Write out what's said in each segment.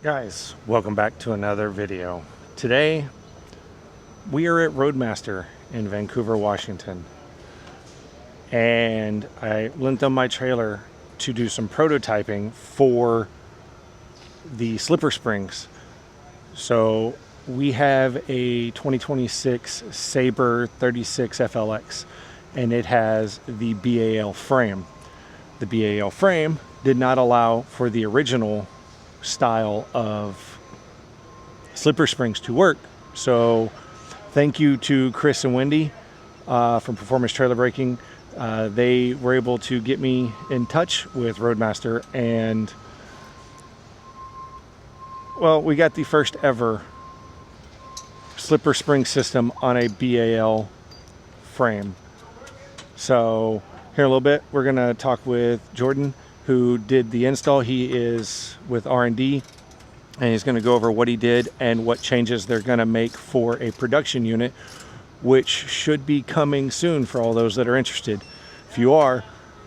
Guys, welcome back to another video. Today we are at Roadmaster in Vancouver, Washington, and I lent them my trailer to do some prototyping for the slipper springs. So we have a 2026 Sabre 36 FLX, and it has the BAL frame. The BAL frame did not allow for the original style of slipper springs to work. So thank you to Chris and Wendy from Performance Trailer Braking. They were able to get me in touch with Roadmaster, and well, we got the first ever slipper spring system on a BAL frame. So here in a little bit we're gonna talk with Jordan, who did the install. He is with R&D, and he's going to go over what he did and what changes they're going to make for a production unit, which should be coming soon for all those that are interested. If you are,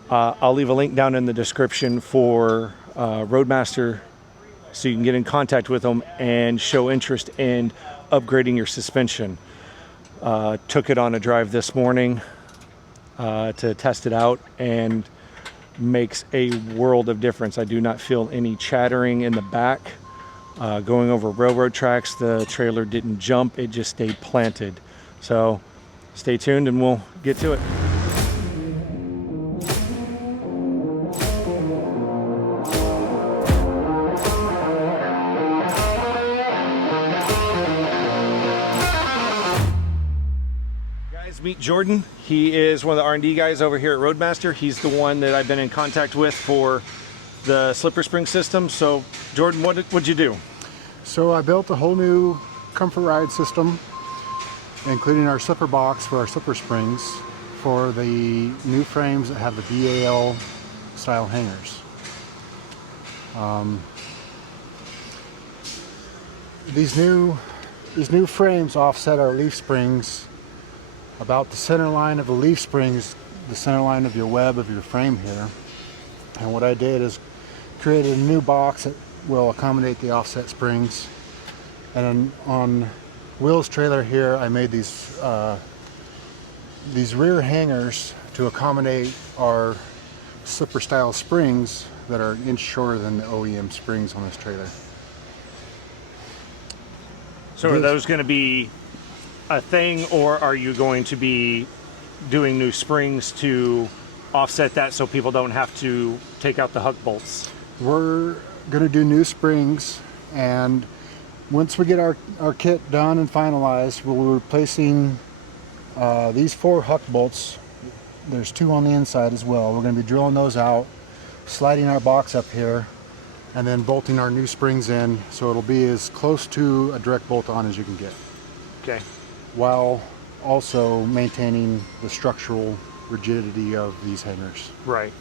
I'll leave a link down in the description for Roadmaster, so you can get in contact with them and show interest in upgrading your suspension. Took it on a drive this morning to test it out, and makes a world of difference. I do not feel any chattering in the back. Going over railroad tracks, the trailer didn't jump, it just stayed planted. So stay tuned and we'll get to it. Meet Jordan. He is one of the R&D guys over here at Roadmaster. He's the one that I've been in contact with for the slipper spring system. So Jordan, what'd you do? So I built a whole new Comfort Ride system, including our slipper box for our slipper springs for the new frames that have the BAL style hangers. These new frames offset our leaf springs about the center line of the leaf springs, the center line of your web of your frame here. And what I did is created a new box that will accommodate the offset springs. And on Will's trailer here, I made these rear hangers to accommodate our slipper style springs that are an inch shorter than the OEM springs on this trailer. So are those going to be a thing, or are you going to be doing new springs to offset that so people don't have to take out the huck bolts? We're going to do new springs, and once we get our kit done and finalized, we'll be replacing these 4 huck bolts. There's 2 on the inside as well. We're going to be drilling those out, sliding our box up here, and then bolting our new springs in, so it'll be as close to a direct bolt on as you can get. Okay. While also maintaining the structural rigidity of these hangers. Right.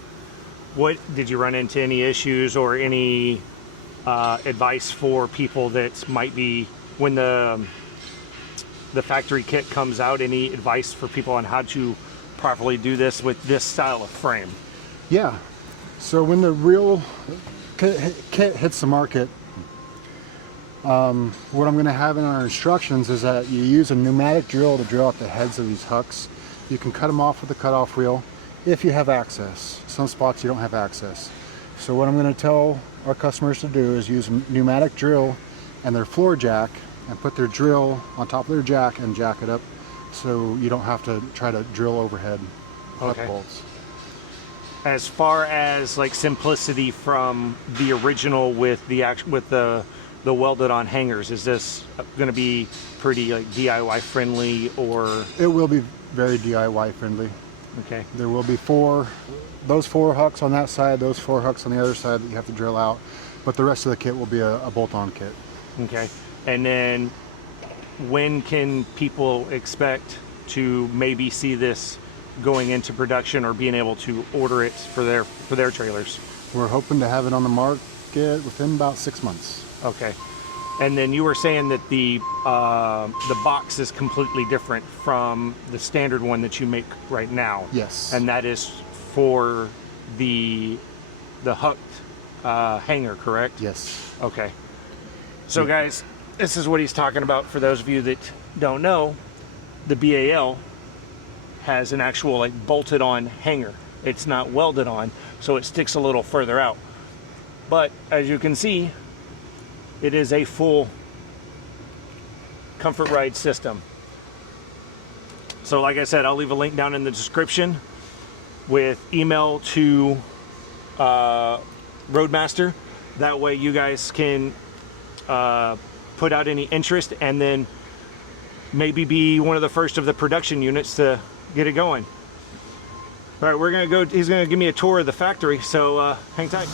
What did you run into any issues or any advice for people that might be, when the factory kit comes out, any advice for people on how to properly do this with this style of frame? Yeah. So when the real kit hits the market, what I'm going to have in our instructions is that you use a pneumatic drill to drill out the heads of these hucks. You can cut them off with a cutoff wheel if you have access. Some spots you don't have access. So what I'm going to tell our customers to do is use a pneumatic drill and their floor jack, and put their drill on top of their jack and jack it up, so you don't have to try to drill overhead huck bolts. As far as like simplicity from the original with the welded on hangers, is this going to be pretty like DIY friendly, or? It will be very DIY friendly. Okay. There will be those 4 hucks on that side, those 4 hucks on the other side that you have to drill out, but the rest of the kit will be a bolt-on kit. Okay. And then when can people expect to maybe see this going into production, or being able to order it for their trailers? We're hoping to have it on the market within about 6 months. Okay. And then you were saying that the box is completely different from the standard one that you make right now. Yes. And that is for the hucked hanger, correct? Yes. Okay. So guys, this is what he's talking about. For those of you that don't know, the BAL has an actual like bolted on hanger. It's not welded on, so it sticks a little further out. But as you can see, it is a full Comfort Ride system. So like I said, I'll leave a link down in the description with email to Roadmaster. That way you guys can put out any interest and then maybe be one of the first of the production units to get it going. All right, we're gonna go, he's gonna give me a tour of the factory, so hang tight.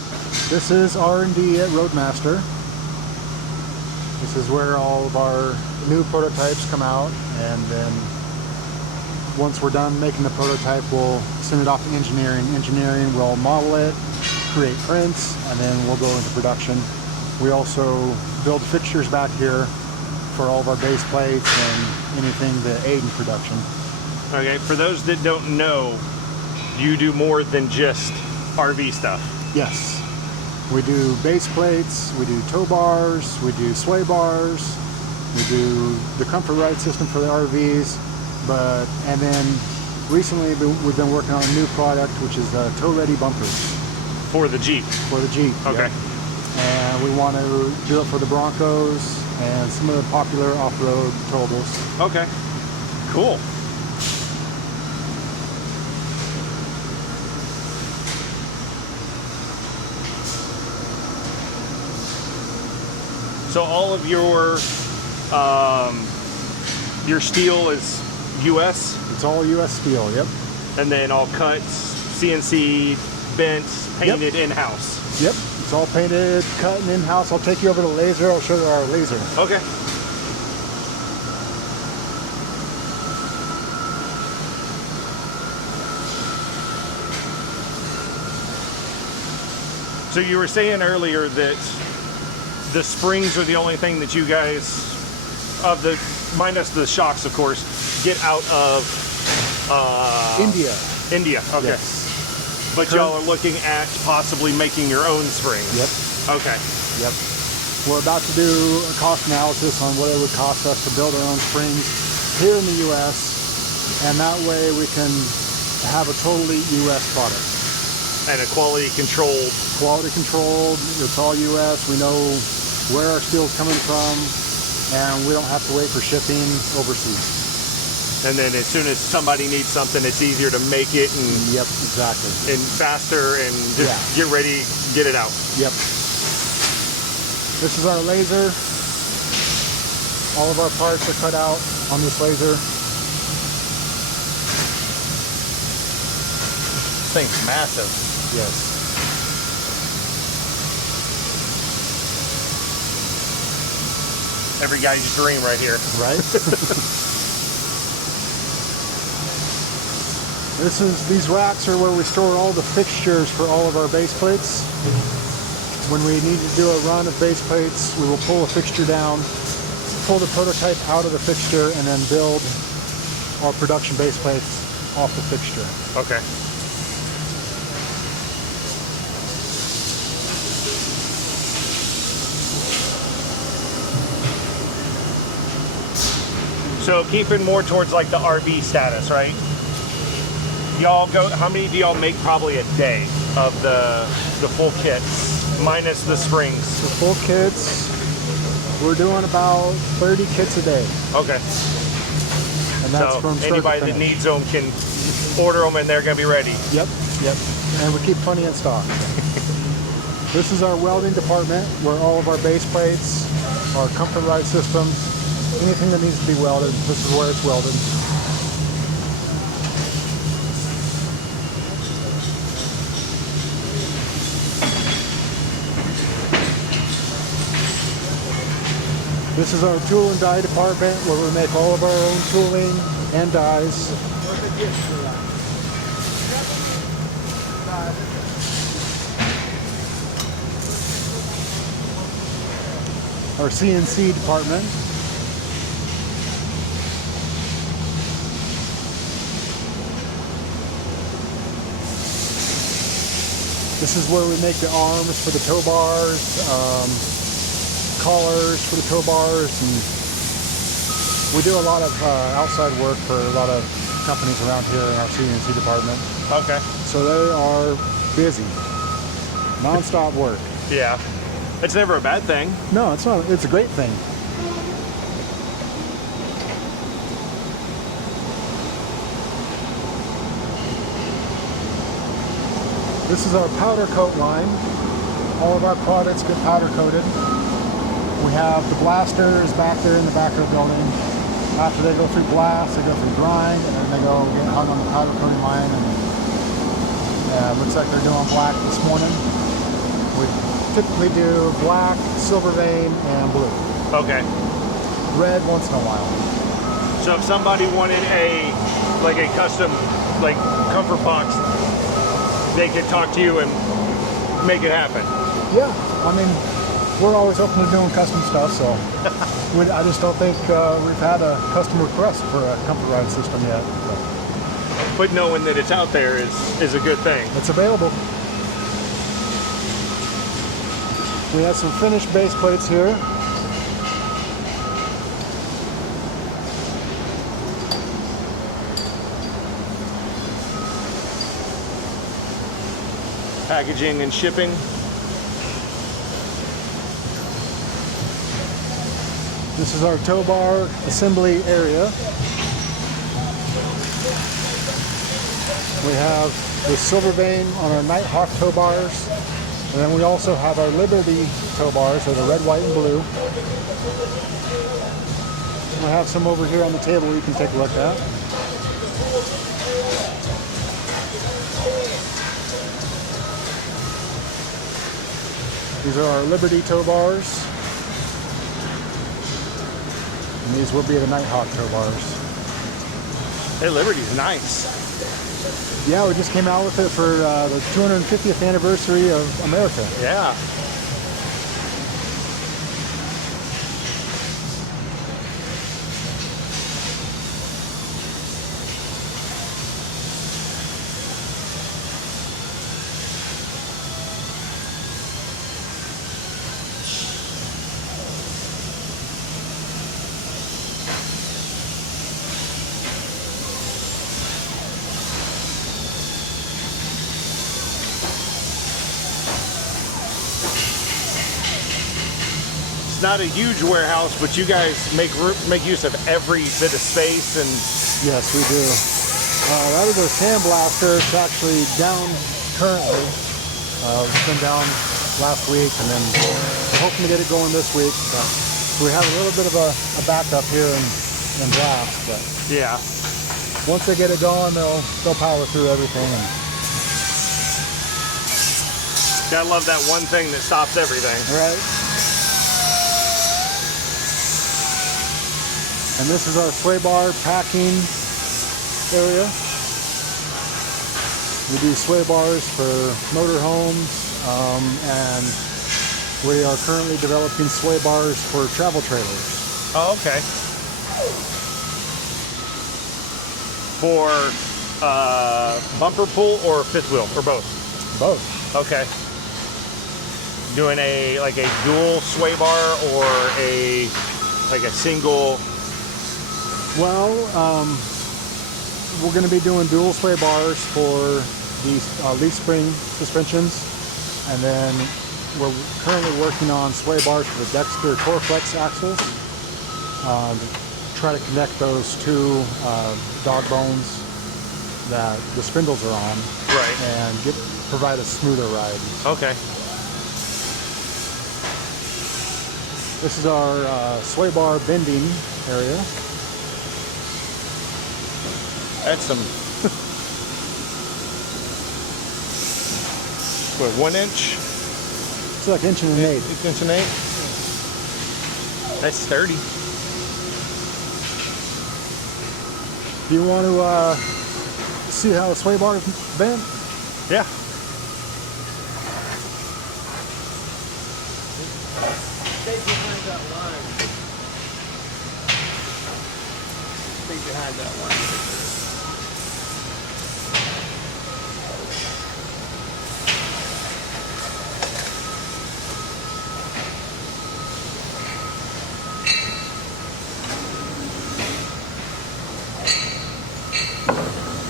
This is R&D at Roadmaster. This is where all of our new prototypes come out, and then once we're done making the prototype, we'll send it off to engineering. Engineering will model it, create prints, and then we'll go into production. We also build fixtures back here for all of our base plates and anything to aid in production. Okay, for those that don't know, you do more than just RV stuff. Yes. We do base plates, we do tow bars, we do sway bars, we do the Comfort Ride system for the RVs, and then recently we've been working on a new product, which is tow-ready bumpers. For the Jeep? For the Jeep, okay. Yeah. And we want to do it for the Broncos and some of the popular off-road towables. Okay, cool. So all of your steel is US? It's all US steel, yep. And then all cuts, CNC, bent, painted in-house? Yep, it's all painted, cut, and in-house. I'll take you over to laser, I'll show you our laser. Okay. So you were saying earlier that the springs are the only thing that you guys, minus the shocks of course, get out of India. India, okay. Yes. But y'all are looking at possibly making your own springs. Yep. Okay. Yep. We're about to do a cost analysis on what it would cost us to build our own springs here in the US, and that way we can have a totally US product. And a quality controlled. Quality controlled, it's all US, we know where our steel's coming from, and we don't have to wait for shipping overseas. And then as soon as somebody needs something, it's easier to make it and yep, exactly. And faster and just get ready, get it out. Yep. This is our laser. All of our parts are cut out on this laser. This thing's massive. Yes. Every guy's dream right here. Right? These racks are where we store all the fixtures for all of our base plates. When we need to do a run of base plates, we will pull a fixture down, pull the prototype out of the fixture, and then build our production base plates off the fixture. Okay. So keeping more towards like the RV status, right? Y'all go, how many do y'all make probably a day of the full kits, minus the springs? The full kits, we're doing about 30 kits a day. Okay. And that's so from start anybody to that finish. needs them can order them and they're gonna be ready. Yep, yep. And we keep plenty in stock. This is our welding department where all of our base plates, our Comfort Ride systems, anything that needs to be welded, this is where it's welded. This is our tool and die department where we make all of our own tooling and dies. Our CNC department. This is where we make the arms for the tow bars, collars for the tow bars, and we do a lot of outside work for a lot of companies around here in our CNC department. Okay. So they are busy, non-stop work. Yeah. It's never a bad thing. No, it's not. It's a great thing. This is our powder coat line. All of our products get powder coated. We have the blasters back there in the back of the building. After they go through blast, they go through grind, and then they go get hung on the powder coating line. And looks like they're doing black this morning. We typically do black, silver vein, and blue. Okay. Red once in a while. So if somebody wanted a custom comfort box, they could talk to you and make it happen. Yeah, I mean, we're always open to doing custom stuff, so I just don't think we've had a custom request for a comfort ride system yet. But knowing that it's out there is a good thing. It's available. We have some finished base plates here. Packaging and shipping. This is our tow bar assembly area. We have the silver vein on our Nighthawk tow bars. And then we also have our Liberty tow bars, so the red, white, and blue. We have some over here on the table you can take a look at. These are our Liberty tow bars. And these will be the Nighthawk tow bars. Hey, Liberty's nice. Yeah, we just came out with it for the 250th anniversary of America. Yeah. It's not a huge warehouse, but you guys make use of every bit of space. And yes, we do. That is our sandblaster. It's actually down currently. It's been down last week, and then we're hoping to get it going this week. But we have a little bit of a backup here in blast. But yeah, once they get it going, they'll power through everything. And gotta love that one thing that stops everything. right. And this is our sway bar packing area. We do sway bars for motorhomes, and we are currently developing sway bars for travel trailers. Oh, okay. For bumper pull or fifth wheel, or both? Both. Okay. Doing a dual sway bar or a single. Well, we're going to be doing dual sway bars for these leaf spring suspensions, and then we're currently working on sway bars for the Dexter Torflex axles. Try to connect those two dog bones that the spindles are on, Right. and provide a smoother ride. Okay. This is our sway bar bending area. That's some. What, 1 inch? It's like inch and an eighth. 1 inch and 8? That's sturdy. Do you want to see how a sway bar is bent? Yeah. Stay behind that line. Stay behind that line.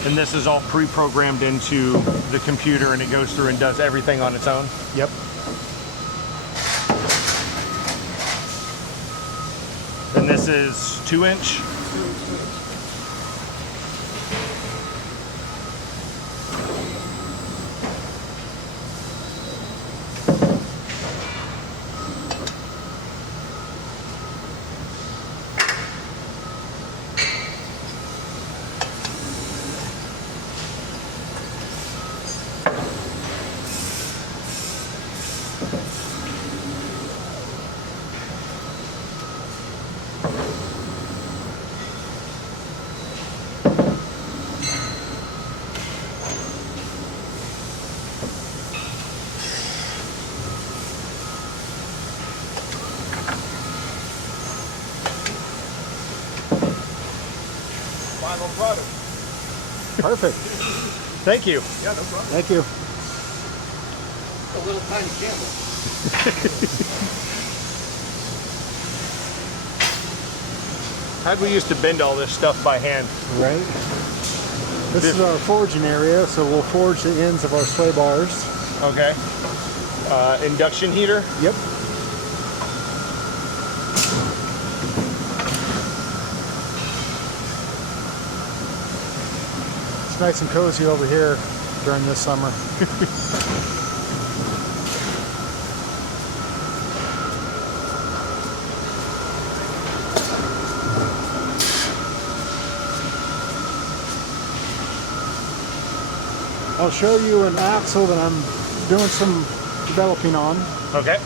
And this is all pre-programmed into the computer, and it goes through and does everything on its own? Yep. And this is 2-inch? Final product. Perfect. Thank you. Yeah, no problem. Thank you. A little tiny camel. How'd we used to bend all this stuff by hand? Right. This is our forging area, so we'll forge the ends of our sway bars. Okay. Induction heater? Yep. It's nice and cozy over here during this summer. I'll show you an axle that I'm doing some developing on. Okay.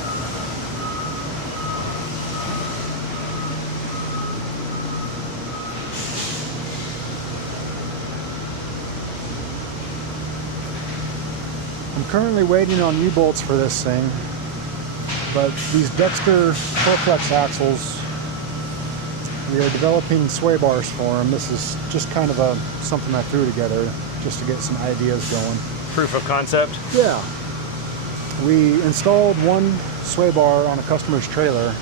I'm currently waiting on U-bolts for this thing, but these Dexter Torflex axles, we are developing sway bars for them. This is just kind of something I threw together just to get some ideas going. Proof of concept? Yeah. We installed one sway bar on a customer's trailer.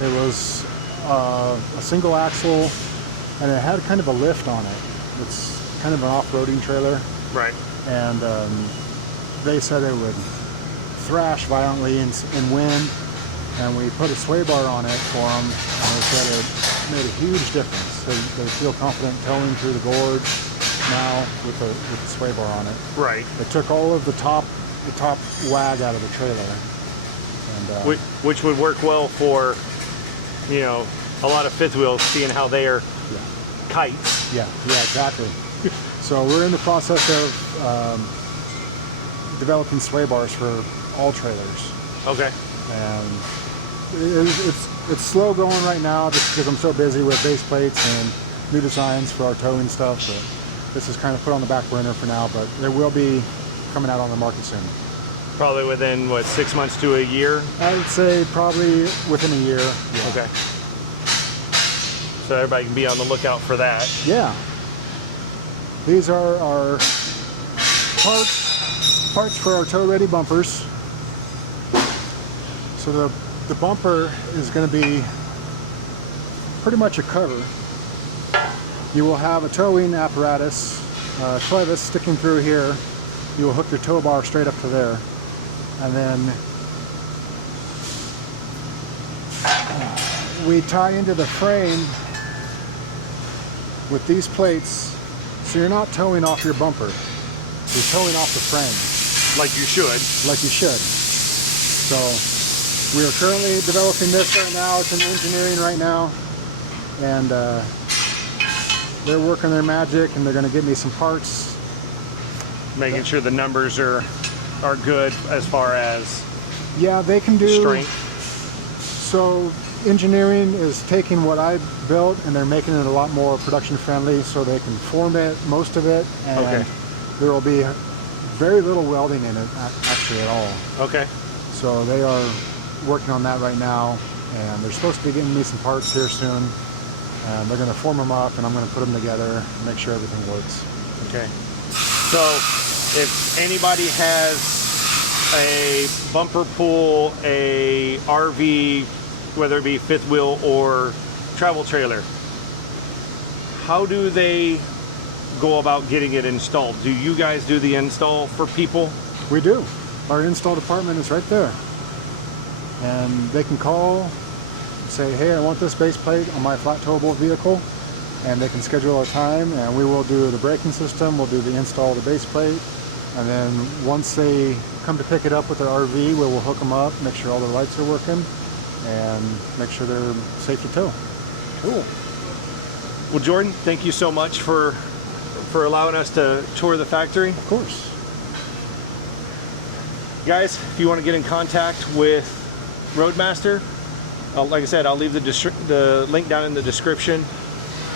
It was a single axle, and it had kind of a lift on it. It's kind of an off-roading trailer. Right. And they said it would thrash violently in wind, and we put a sway bar on it for them, and they said it made a huge difference. They feel confident towing through the gorge now with the sway bar on it. Right. It took all of the top wag out of the trailer, and Which would work well for, you know, a lot of fifth wheels, seeing how they are yeah, kites. yeah, exactly. So we're in the process of developing sway bars for all trailers, Okay. and it's slow going right now just because I'm so busy with base plates and new designs for our towing stuff. But this is kind of put on the back burner for now, but there will be coming out on the market soon. Probably within, what, 6 months to a year? I would say probably within a year. Yeah. Okay. So everybody can be on the lookout for that. Yeah. These are our parts for our tow-ready bumpers. So the bumper is going to be pretty much a cover. You will have a towing apparatus, clevis sticking through here. You will hook your tow bar straight up to there, and then we tie into the frame with these plates, so you're not towing off your bumper. You're towing off the frame. Like you should. Like you should. So we are currently developing this right now. It's in engineering right now, and they're working their magic, and they're going to give me some parts. Making sure the numbers are good as far as Yeah, they can do. strength. So engineering is taking what I built, and they're making it a lot more production friendly, so they can format most of it, and Okay. there will be very little welding in it actually at all. Okay. So they are working on that right now, and they're supposed to be getting me some parts here soon, and they're going to form them up, and I'm going to put them together and make sure everything works. Okay. So if anybody has a bumper pull, a RV, whether it be fifth wheel or travel trailer, how do they go about getting it installed? Do you guys do the install for people? We do. Our install department is right there. And they can call, say, hey, I want this base plate on my flat towable vehicle. And they can schedule a time, and we will do the braking system, we'll do the install of the base plate. And then once they come to pick it up with their RV, we will hook them up, make sure all their lights are working, and make sure they're safe to tow. Cool. Well, Jordan, thank you so much for allowing us to tour the factory. Of course. Guys, if you want to get in contact with Roadmaster, like I said, I'll leave the link down in the description.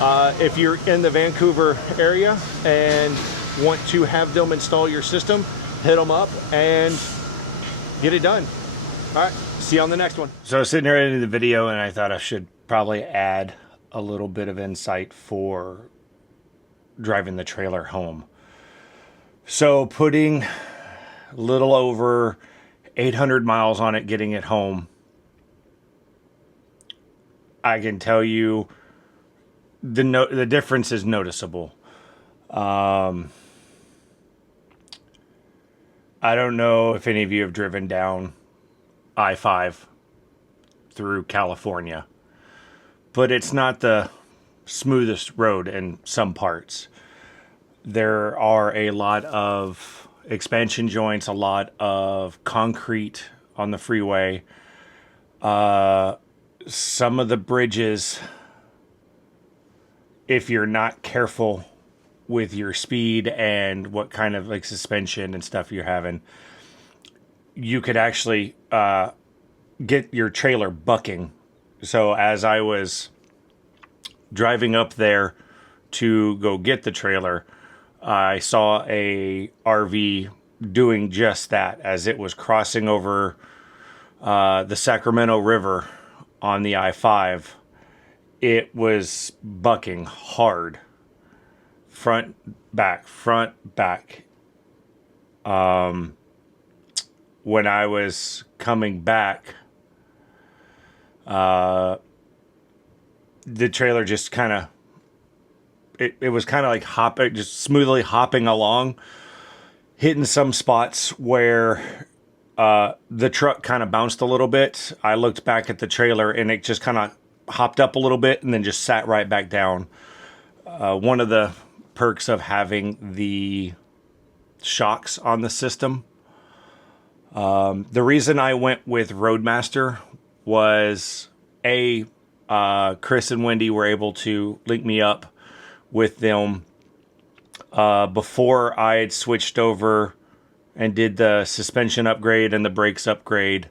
If you're in the Vancouver area and want to have them install your system, hit them up and get it done. All right, see you on the next one. So I was sitting there editing the video, and I thought I should probably add a little bit of insight for driving the trailer home. So putting a little over 800 miles on it, getting it home, I can tell you the difference is noticeable. I don't know if any of you have driven down I-5 through California, but it's not the smoothest road in some parts. There are a lot of expansion joints, a lot of concrete on the freeway. Some of the bridges, if you're not careful with your speed and what kind of like suspension and stuff you're having, you could actually get your trailer bucking. So as I was driving up there to go get the trailer, I saw a RV doing just that as it was crossing over the Sacramento River on the I-5. It was bucking hard. Front, back. When I was coming back, the trailer just kind of, it was kind of like hopping, just smoothly hopping along, hitting some spots where the truck kind of bounced a little bit. I looked back at the trailer and it just kind of hopped up a little bit and then just sat right back down. One of the perks of having the shocks on the system. The reason I went with Roadmaster was Chris and Wendy were able to link me up with them before I had switched over and did the suspension upgrade and the brakes upgrade.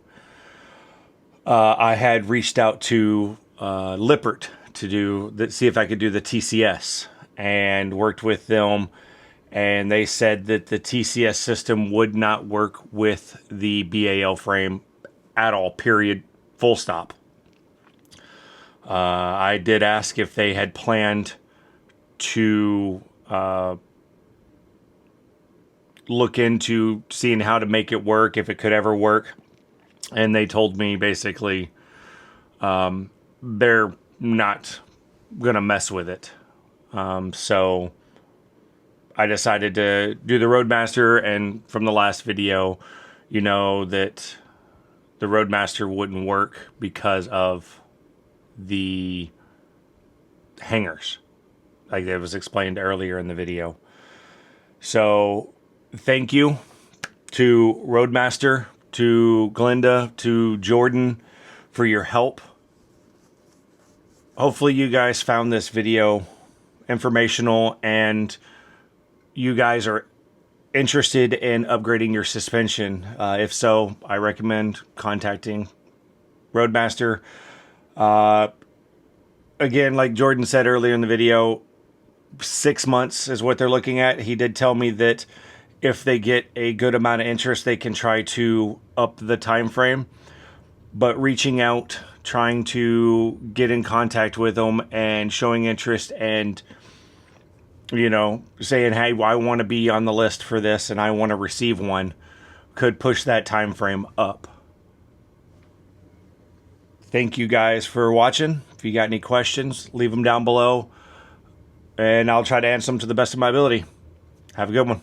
I had reached out to Lippert to see if I could do the TCS, and worked with them, and they said that the TCS system would not work with the BAL frame at all, period, full stop. I did ask if they had planned to look into seeing how to make it work, if it could ever work, and they told me basically they're not gonna mess with it. So I decided to do the Roadmaster, and from the last video, you know that the Roadmaster wouldn't work because of the hangers, like it was explained earlier in the video. So thank you to Roadmaster, to Glenda, to Jordan for your help. Hopefully you guys found this video informational and you guys are interested in upgrading your suspension. If so, I recommend contacting Roadmaster. Again, like Jordan said earlier in the video, 6 months is what they're looking at. He did tell me that if they get a good amount of interest, they can try to up the time frame. But reaching out, trying to get in contact with them and showing interest and, you know, saying, hey, I want to be on the list for this and I want to receive one, could push that time frame up. Thank you guys for watching. If you got any questions, leave them down below. and I'll try to answer them to the best of my ability. Have a good one.